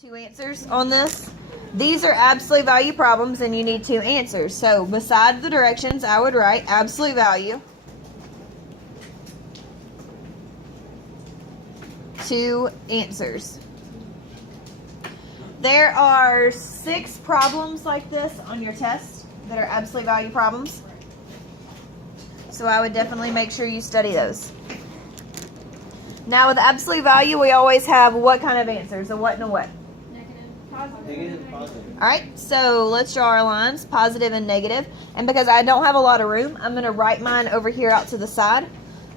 Two answers on this. These are absolute value problems and you need two answers. So beside the directions, I would write absolute value, two answers. There are 6 problems like this on your test that are absolute value problems. So I would definitely make sure you study those. Now with absolute value, we always have what kind of answers? A what and a what? Negative, positive. Alright, so let's draw our lines, positive and negative. And because I don't have a lot of room, I'm going to write mine over here out to the side.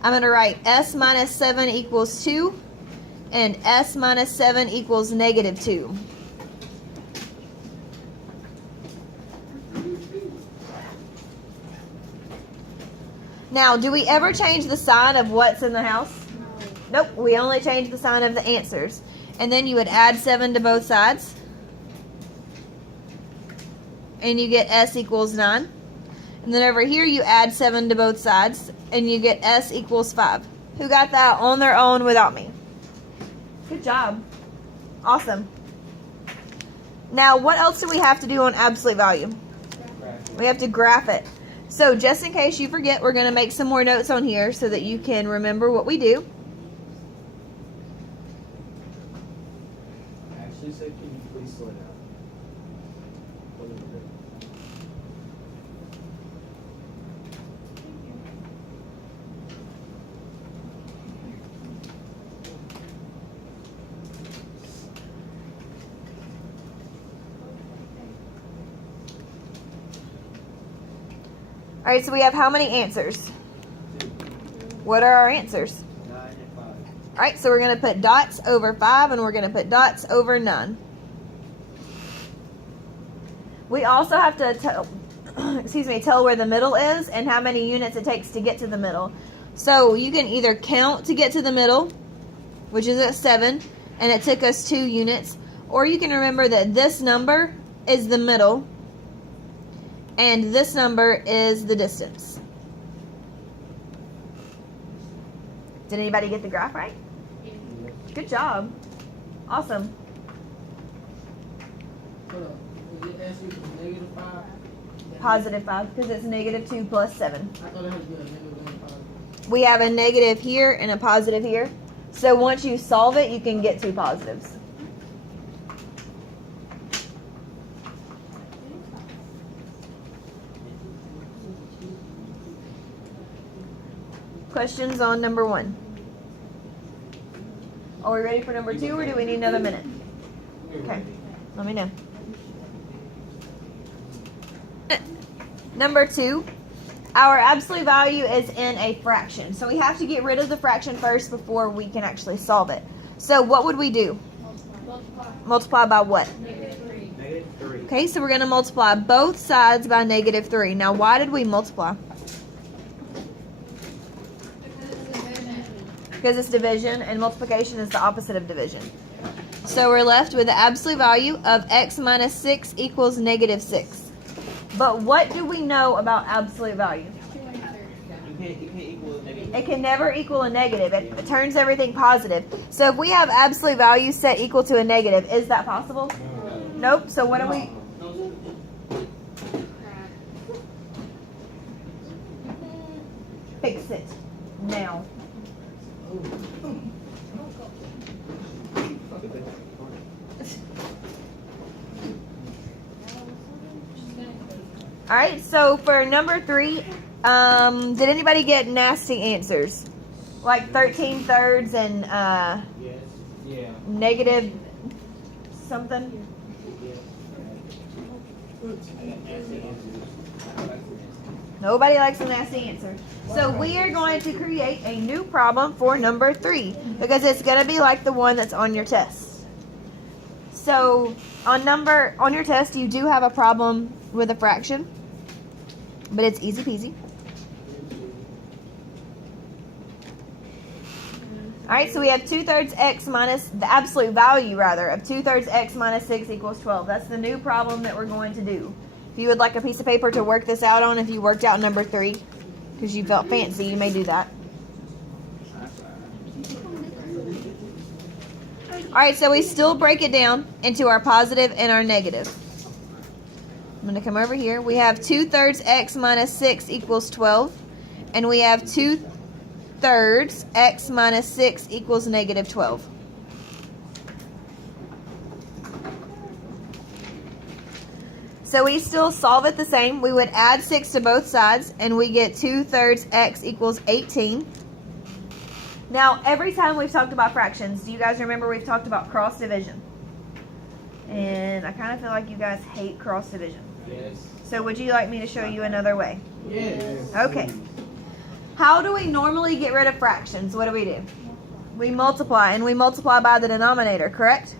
I'm going to write s minus 7 equals 2 and s minus 7 equals negative 2. Now, do we ever change the sign of what's in the house? Nope, we only change the sign of the answers. And then you would add 7 to both sides. And you get s equals 9. And then over here you add 7 to both sides. And you get s equals 5. Who got that on their own without me? Good job. Awesome. Now, what else do we have to do on absolute value? We have to graph it. So just in case you forget, we're going to make some more notes on here so that you can remember what we do. Actually, so can you please slow down? A little bit. All right, so we have how many answers? 2, What are our answers? 9, and 5. All right, so we're going to put dots over 5 and we're going to put dots over 9. We also have to tell, tell where the middle is and how many units it takes to get to the middle. So you can either count to get to the middle, which is at 7, and it took us 2 units, or you can remember that this number is the middle and this number is the distance. Did anybody get the graph right? Good job. Awesome. Hold on. Was it S equals negative 5? Positive 5 because it's negative 2 plus 7. I thought it had to be a negative and positive. We have a negative here and a positive here. So once you solve it, you can get 2 positives. Questions on number 1? Are we ready for number 2 or do we need another minute? Okay, let me know. Number 2, our absolute value is in a fraction. So we have to get rid of the fraction first before we can actually solve it. So what would we do? Multiply by what? Negative 3. Okay, so we're going to multiply both sides by negative 3. Now why did we multiply? Because it's division, and multiplication is the opposite of division. So we're left with the absolute value of x minus 6 equals negative 6. But what do we know about absolute value? You can't equal a negative. It can never equal a negative. It turns everything positive. So if we have absolute value set equal to a negative, is that possible? Nope. So what do we... Fix it now. All right, so for number 3, did anybody get nasty answers? Like 13 thirds and Yes. Yeah. negative something? Nobody likes a nasty answer. So we are going to create a new problem for number 3 because it's going to be like the one that's on your test. So on your test, you do have a problem with a fraction, but it's easy peasy. All right, so we have 2/3 x minus, the absolute value rather, of 2/3 x minus 6 equals 12. That's the new problem that we're going to do. If you would like a piece of paper to work this out on, if you worked out number 3, because you felt fancy, you may do that. Alright, so we still break it down into our positive and our negative. I'm going to come over here. We have 2/3 x minus 6 equals 12. And we have 2/3 x minus 6 equals negative 12. So we still solve it the same. We would add 6 to both sides, and we get 2/3 x equals 18. Now, every time we've talked about fractions, do you guys remember we've talked about cross division? And I kind of feel like you guys hate cross division. Yes. So would you like me to show you another way? Yes. Okay. How do we normally get rid of fractions? What do? We multiply, and we multiply by the denominator, correct?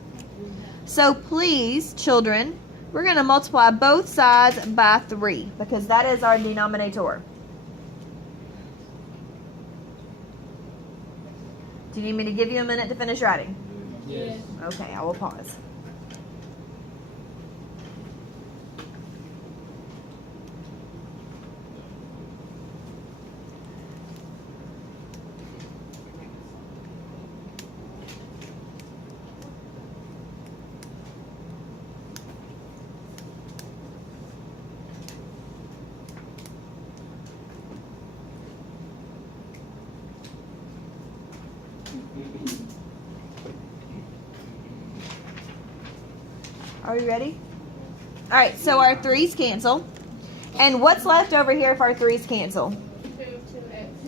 So please, children, we're going to multiply both sides by 3 because that is our denominator. Do you need me to give you a minute to finish writing? Yes. Okay, I will pause. Are we ready? All right, so our 3's cancel. And what's left over here if our 3's cancel?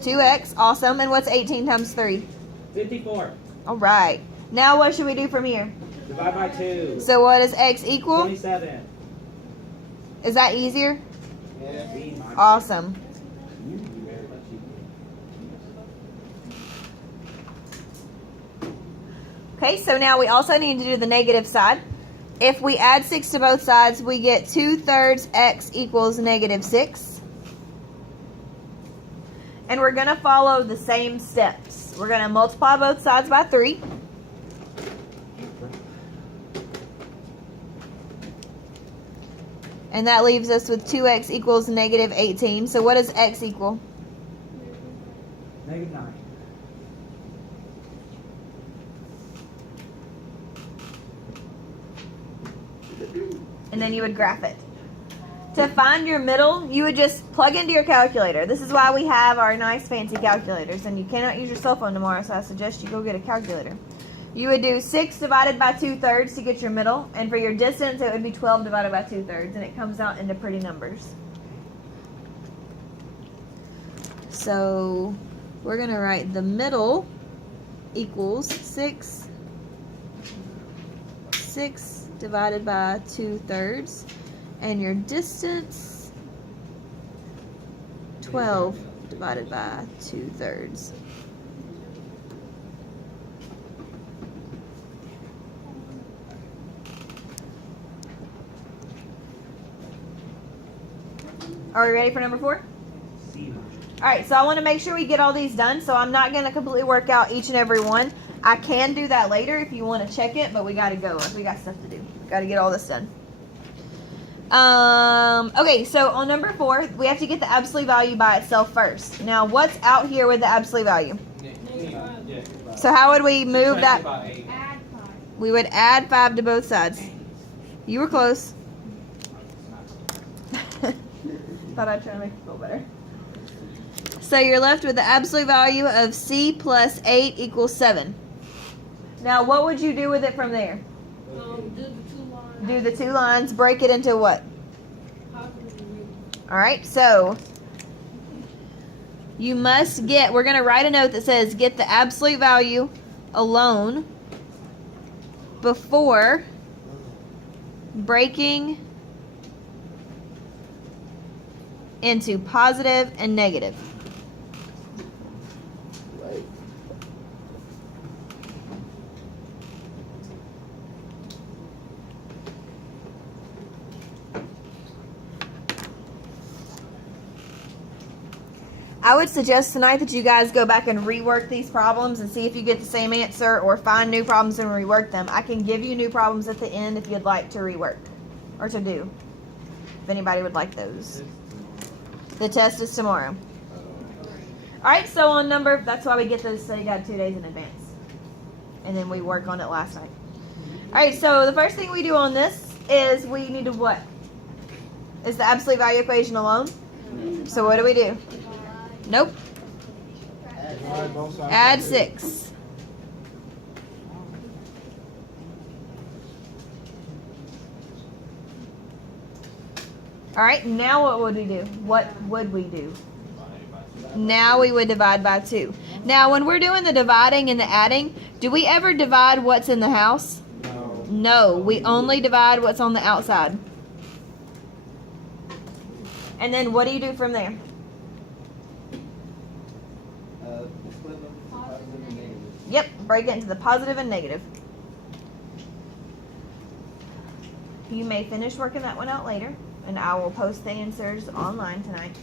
2x, awesome. And what's 18 times 3? 54. All right. Now what should we do from here? Divide by 2. So what does x equal? 27. Is that easier? Yeah. Awesome. Okay, so now we also need to do the negative side. If we add 6 to both sides, we get 2/3 x equals negative 6. And we're going to follow the same steps. We're going to multiply both sides by 3. And that leaves us with 2x equals negative 18. So what does x equal? Negative 9. And then you would graph it. To find your middle, you would just plug into your calculator. This is why we have our nice fancy calculators. And you cannot use your cell phone tomorrow, so I suggest you go get a calculator. You would do 6 divided by 2/3 to get your middle. And for your distance, it would be 12 divided by 2/3. And it comes out into pretty numbers. So we're going to write the middle equals 6 divided by 2/3. And your distance, 12 divided by 2/3. Are we ready for number 4? Alright, so I want to make sure we get all these done, so I'm not going to completely work out each and every one. I can do that later if you want to check it, but we got to go. We got stuff to do. Got to get all this done. Okay, so on number 4, we have to get the absolute value by itself first. Now, what's out here with the absolute value? So how would we move that? Add 5. We would add 5 to both sides. You were close. Thought I'd try to make you feel better. So you're left with the absolute value of c plus 8 equals 7. Now, what would you do with it from there? Do the 2 lines. Do the 2 lines, break it into what? Positive. Alright, so you must get, we're going to write a note that says get the absolute value alone before breaking into positive and negative. I would suggest tonight that you guys go back and rework these problems and see if you get the same answer or find new problems and rework them. I can give you new problems at the end if you'd like to rework or to do. If anybody would like those. The test is tomorrow. Alright, so on number, that's why we get those study guide 2 days in advance. and then we work on it last night. All right, so the first thing we do on this is we need to what? Is the absolute value equation alone? So what do we do? Nope. Divide both sides Add by 6. All right, now what would we do? What would we do? Now we would divide by 2. Now, when we're doing the dividing and the adding, do we ever divide what's in the house? No. No, we only divide what's on the outside. And then what do you do from there? Split them to positive and negative. Yep, break it into the positive and negative. You may finish working that one out later, and I will post the answers online tonight.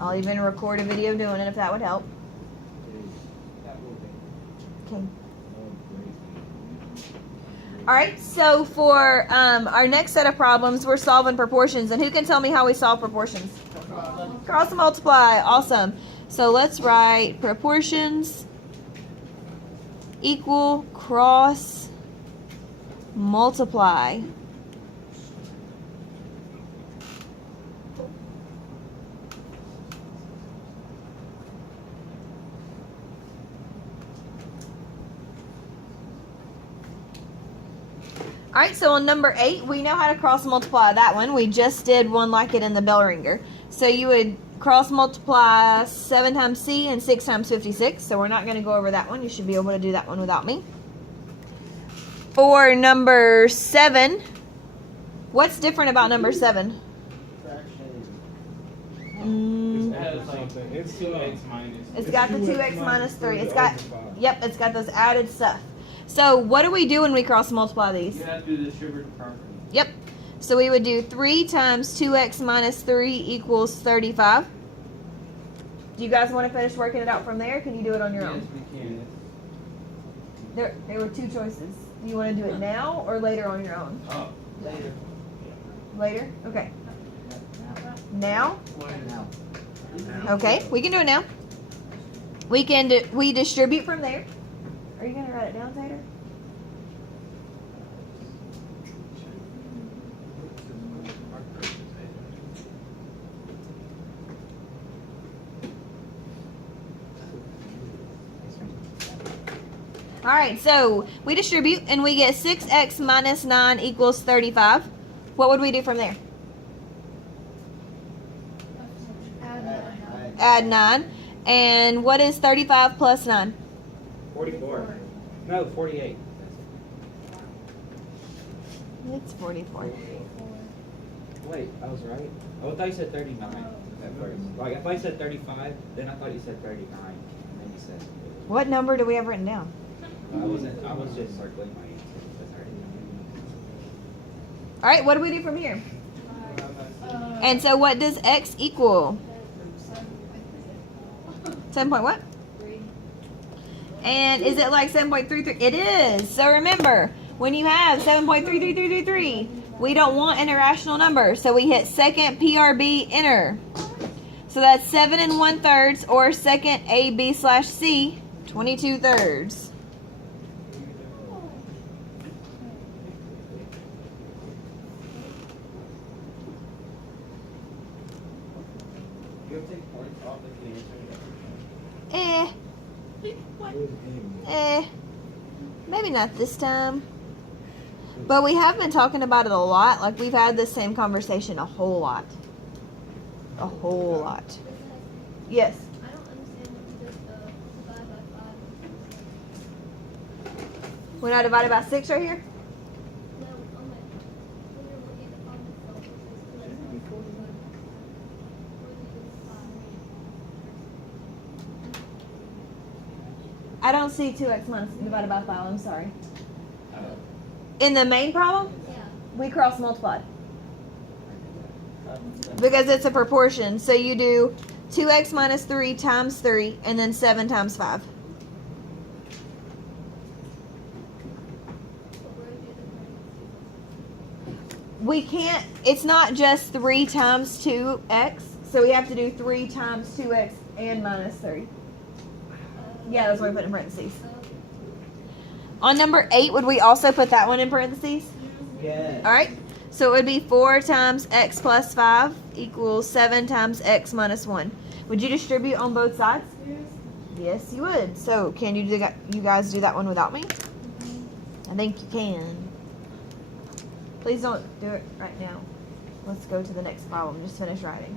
I'll even record a video doing it if that would help. That will be. Okay. Oh, great. All right, so for our next set of problems, we're solving proportions. And who can tell me how we solve proportions? Cross and multiply. Awesome. So let's write proportions equal cross multiply. All right, so on number 8, we know how to cross multiply that one. We just did one like it in the bell ringer. So you would cross multiply 7 times C and 6 times 56. So we're not going to go over that one. You should be able to do that one without me. For number 7, what's different about number 7? Fraction. Mm, Add something. It's 2x minus. it's got the 2x minus 3. It's got, yep, it's got those added stuff. So what do we do when we cross multiply these? You have to distribute it properly. Yep. So we would do 3 times 2x minus 3 equals 35. Do you guys want to finish working it out from there? Can you do it on your Yes, own? we can. There were 2 choices. Do you want to do it now or later on your own? Oh, Later. Later? Okay. Now? Now. Okay, we can do it now. We distribute from there. Are you going to write it down, Tater? All right, so we distribute and we get 6x minus 9 equals 35. What would we do from there? Add 9. And what is 35 plus 9? 44. No, 48. It's 44. Wait, I was right. Oh, I thought you said 39 at first. Like, I thought you said 35, then I thought you said 39, and then you said... What number do we have written down? I was just circling my answer. That's already. All right, what do we do from here? And so what does x equal? 7 point what? And is it like 7.33? It is. So remember, when you have 7.33333, we don't want an irrational number. So we hit second PRB enter. So that's 7 1/3 or second AB/C 22/3. You'll take points off if you answer Maybe not this time. But we have been talking about it a lot. Like we've had this same conversation a whole lot. A whole lot. Yes. I don't understand what you just divide by 5. When I divided by 6 right here? No, on that, when you're looking at the problem itself, it says 2x minus 4. What do you I don't see 2x minus divided by 5. I'm sorry. In the main problem, Yeah. we cross multiplied. Because it's a proportion. So you do 2x minus 3 times 3 and then 7 times 5. But where do you differentiate? We can't, it's not just 3 times 2x. So we have to do 3 times 2x and minus 3. Yeah, that's what we put in parentheses. On number 8, would we also put that one in parentheses? Yes. All right. So it would be 4 times x plus 5 equals 7 times x minus 1. Would you distribute on both sides? Yes, you would. So can you guys do that one without me? I think you can. Please don't do it right now. Let's go to the next problem. Just finish writing.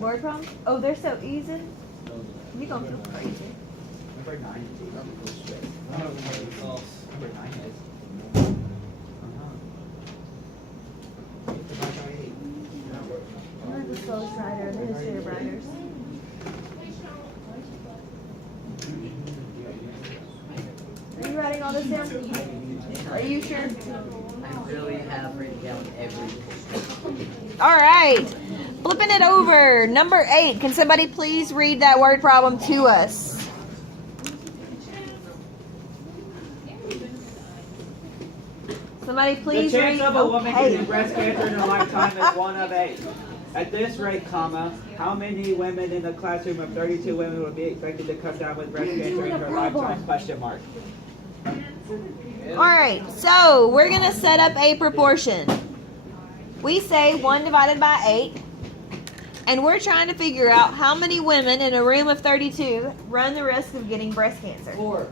Word problems? Oh, they're so easy. You gonna feel crazy. Number 9 is easy. Number 9 is. Divide by 8. I'm not the slowest writer in the history of writers. Are you writing all this down? Are you sure? I really have written down every. All right. Flipping it over. Number 8. Can somebody please read that word problem to us? Somebody please The chance read. of a woman Okay. getting breast cancer in a lifetime is 1 of 8. At this rate, comma, how many women in a classroom of 32 women would be expected to come down with breast cancer in her lifetime? Question mark. All right. So we're gonna set up a proportion. We say 1 divided by 8. And we're trying to figure out how many women in a room of 32 run the risk of getting breast cancer. 4.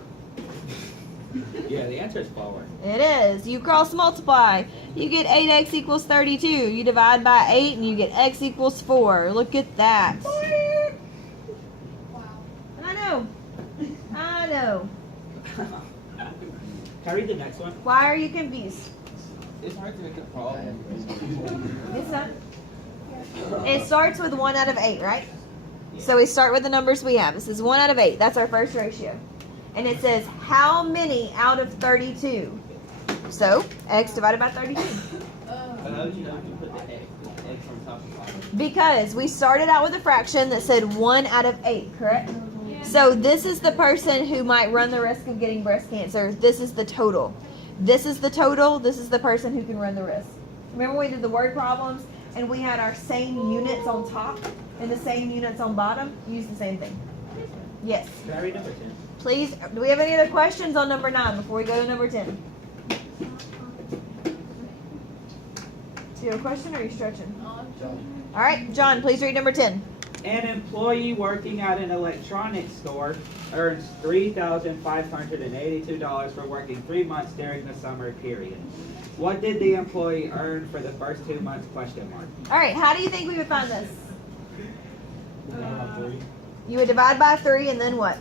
Yeah, the answer is 4. It is. You cross multiply. You get 8x equals 32. You divide by 8 and you get x equals 4. Look at that. Wow. I know. I know. Can I read the next one? Why are you confused? It's hard to make a problem. It's not. It starts with 1 out of 8, right? So we start with the numbers we have. This is 1 out of 8. That's our first ratio. And it says how many out of 32? So x divided by 32. How would you know if you put the X on top of bottom? Because we started out with a fraction that said 1 out of 8, correct? So this is the person who might run the risk of getting breast cancer. This is the total. This is the total. This is the person who can run the risk. Remember we did the word problems and we had our same units on top and the same units on bottom? Use the same thing. Yes. Can I read number 10? Please, do we have any other questions on number 9 before we go to number 10? Do you have a question or are you stretching? All right, John, please read number 10. An employee working at an electronics store earns $3,582 for working 3 months during the summer period. What did the employee earn for the first 2 months? Question mark. All right, how do you think we would find this? You would divide by 3 and then what?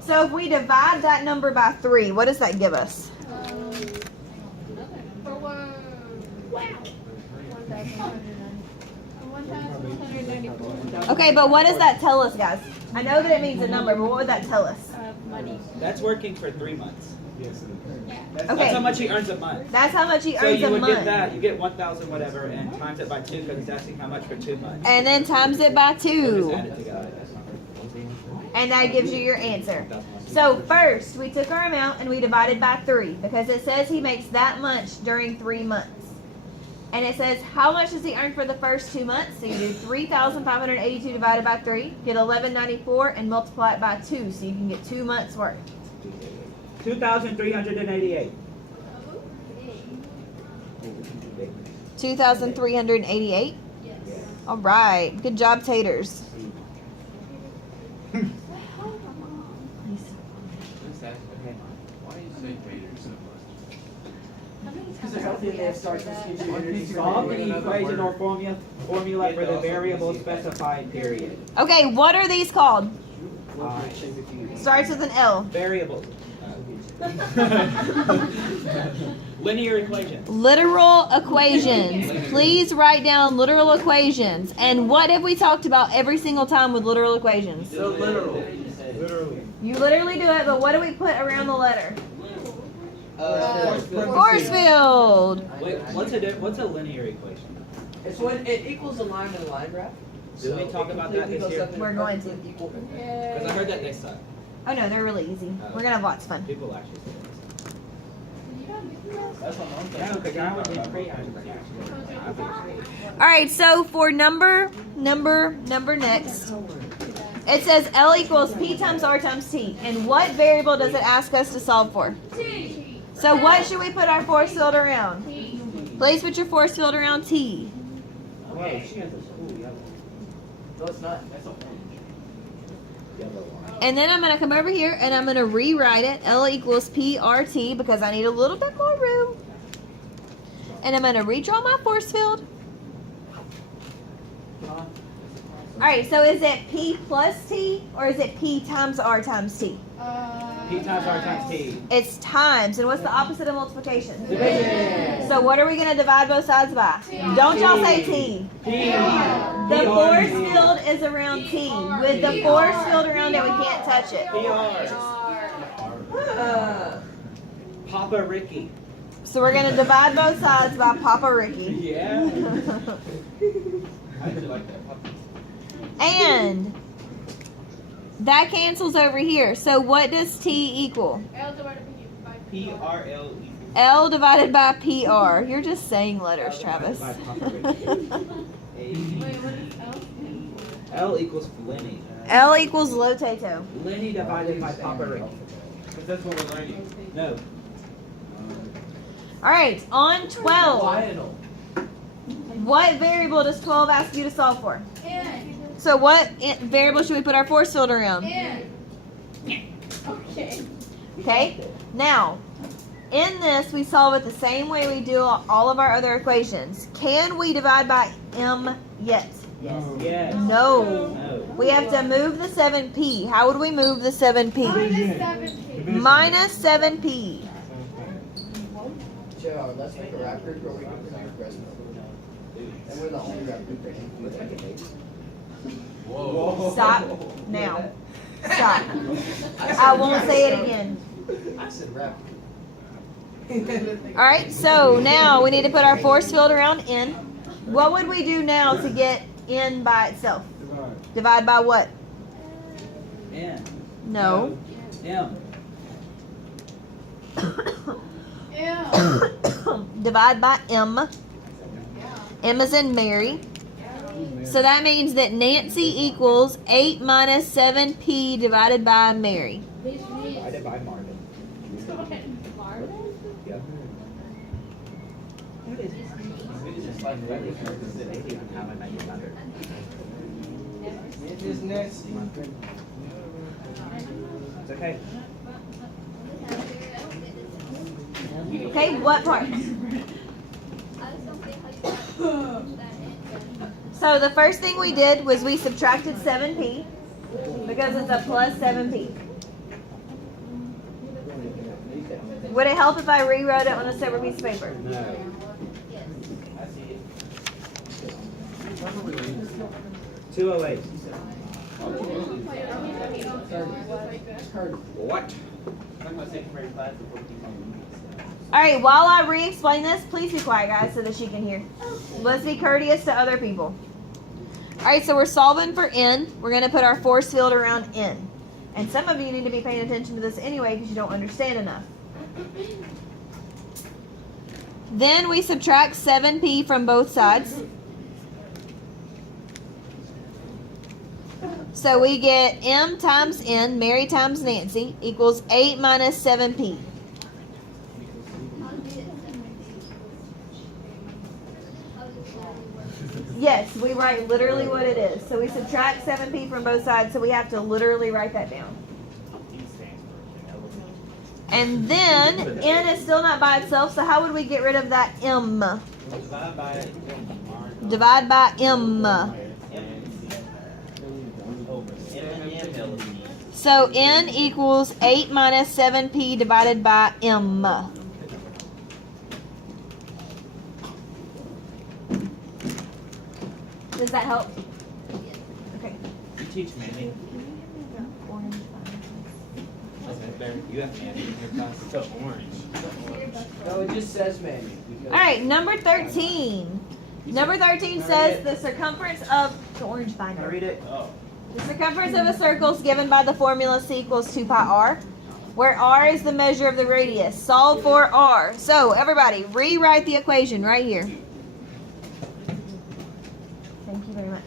So if we divide that number by 3, what does that give us? For one. Wow. 1,194. Okay, but what does that tell us, guys? I know that it means a number, but what would that tell us? Money. That's working for 3 months. That's Okay. how much he earns a month. That's how much he So earns you a would month. get that. You get 1,000 whatever and times it by 2 because it's asking how much for 2 months. And then times it by Or just 2. add it together. And that gives you your answer. So first, we took our amount and we divided by 3 because it says he makes that much during 3 months. And it says how much does he earn for the first 2 months? So you do 3,582 divided by 3, get 1194 and multiply it by 2 so you can get 2 months worth. 2,388. 2,388. Yes. All right. Good job, taters. Why do you say taters so much? Because they're healthy and they have starch, which gives you energy. Solve the equation or formula for the variable specified period. Okay, what are these called? Alright. Starts with an L. Variables. Linear equation. Literal equations. Please write down literal equations. And what have we talked about every single time with literal equations? So literal. You literally do it, but what do we put around the letter? Parentheses. Force field. Wait, what's a linear equation? It's when it equals a line in a line graph. Did we talk it about that completely this goes year? up in We're going to. equal. Because I heard that they suck. Oh no, they're really easy. We're gonna have lots of fun. People actually say this. That's what I'm No, because I would do pre-algebra. All right, so for number next, it says L equals P times R times T. And what variable does it ask us to solve for? T. So what should we put our force field around? T. Please put your force field around T. Whoa, she has a school yellow. No, it's not. That's orange. Yellow one. And then I'm going to come over here and I'm going to rewrite it. L equals PRT because I need a little bit more room. And I'm going to redraw my force field. Alright, so is it P plus T or is it P times R times T? P times R times T. It's times. And what's the opposite of multiplication? Division. So what are we going to divide both sides by? Don't y'all say T. P. The force field is around T. With the force field around it, we can't touch it. PR. Papa Ricky. So we're going to divide both sides by Papa Ricky. Yeah. I actually like that. And that cancels over here. So what does T equal? L divided by P. PRL equals. L divided by PR. You're just saying letters, Travis. Wait, what is L? L equals Lenny. L equals Lotato. Lenny divided by Papa Ricky. Because that's what we're learning. No. All right, on 12. Lionel. What variable does 12 ask you to solve for? N. So what variable should we put our force field around? N. Okay. Okay? Now, in this, we solve it the same way we do all of our other equations. Can we divide by M yet? Yes. No. No. We have to move the 7p. How would we move the 7p? Minus 7P. Minus 7p. Joe, let's make a rap group where we can bring Christmas. And we're the only rap group that can do it. Whoa. Stop now. Stop. I won't say it again. I said rap. All right, so now we need to put our force field around N. What would we do now to get N by itself? Divide by what? N. No. M. M. Divide by M. M is in Mary. So that means that Nancy equals 8 minus 7p divided by Mary. Divided by Marvin. Marvin? Yep. It's just like that. It is nasty. It's okay. Okay, what part? So the first thing we did was we subtracted 7p because it's a plus 7p. Would it help if I rewrote it on a separate piece of paper? No. I see it. 208. What? I'm going to say for your class before we keep on. All right, while I re-explain this, please be quiet, guys, so that she can hear. Let's be courteous to other people. All right, so we're solving for N. We're going to put our force field around N. And some of you need to be paying attention to this anyway because you don't understand enough. Then we subtract 7p from both sides. So we get M times N, Mary times Nancy, equals 8 minus 7p. Yes, we write literally what it is. So we subtract 7p from both sides, so we have to literally write that down. And then N is still not by itself, so how would we get rid of that M? Divide by Divide by M. So N equals 8 minus 7p divided by M. Does that help? Okay. You teach Manny. Okay, there. You have Manny in your class. It's orange. No, it just says Manny. All right, number 13. Number 13 says the circumference of the orange Can I binder. read it? Oh. The circumference of a circle is given by the formula C equals 2 pi r. where r is the measure of the radius. Solve for r. So, everybody, rewrite the equation right here. Thank you very much.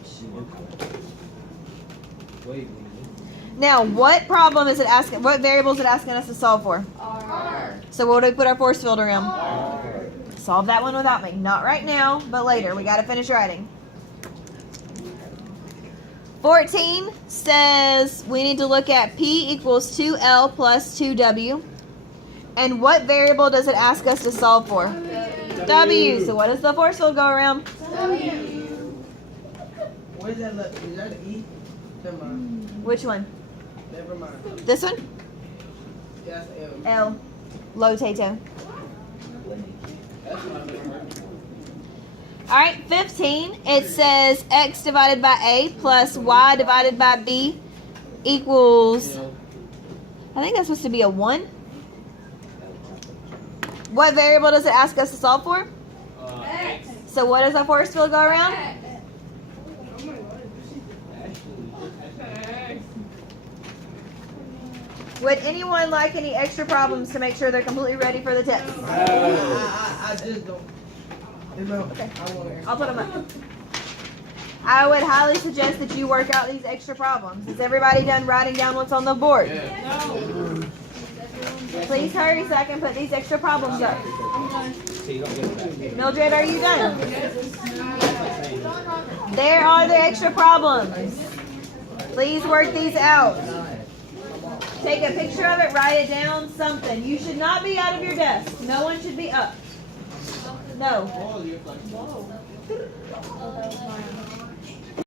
Wait. Now, what problem is it asking? What variable is it asking us to solve for? R. So, what do we put our force field around? R. Solve that one without me. Not right now, but later. We got to finish writing. 14 says we need to look at P equals 2L plus 2W. And what variable does it ask us to solve for? W. So, what does the force field go around? W. What is that? Is that an E? Never mind. Which one? Never mind. This one? That's L. L. Low Tato. That's what I've heard. Alright, 15. It says x divided by a plus y divided by b equals, I think that's supposed to be a 1. What variable does it ask us to solve for? X. So what does our force field go around? Would anyone like any extra problems to make sure they're completely ready for the test? I just don't. Okay. I want to. I'll put them up. I would highly suggest that you work out these extra problems. Is everybody done writing down what's on the board? Please hurry so I can put these extra problems up. Mildred, are you done? There are the extra problems. Please work these out. Take a picture of it, write it down, something. You should not be out of your desk. No one should be up. No.